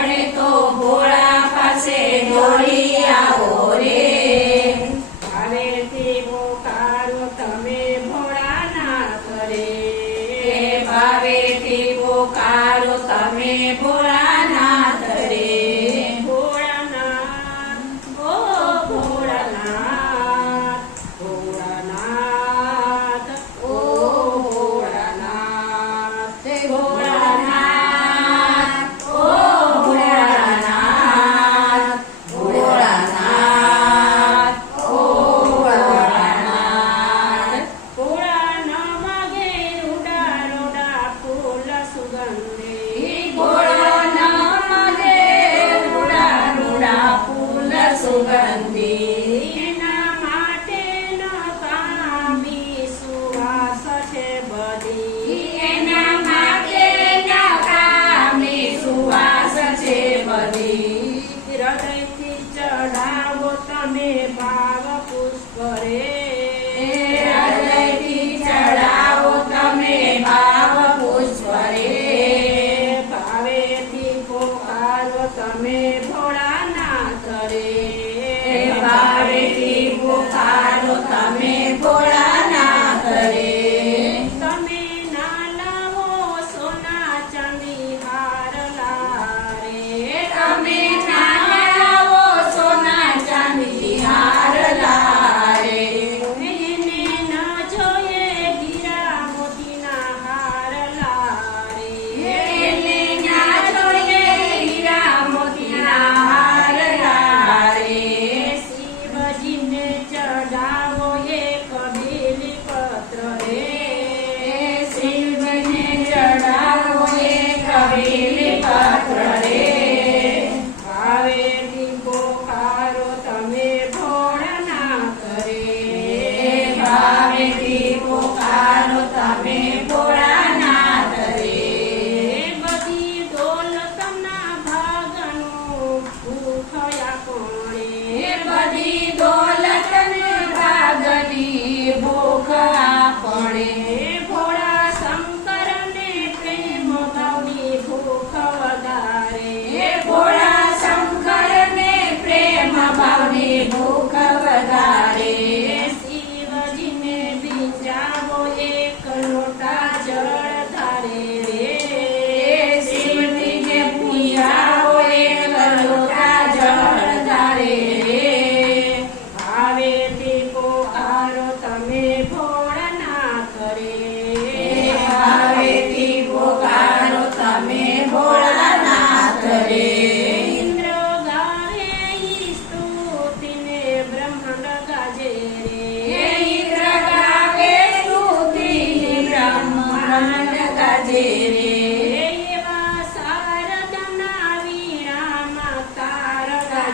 પડે તો ભોળા પાસે દોડી સુગંધી સુવાસ છે બધી. સુવાસ છે બધી. હૃદયથી ચઢાવો તમે ભાવ પુષ્પરે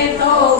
Senhor.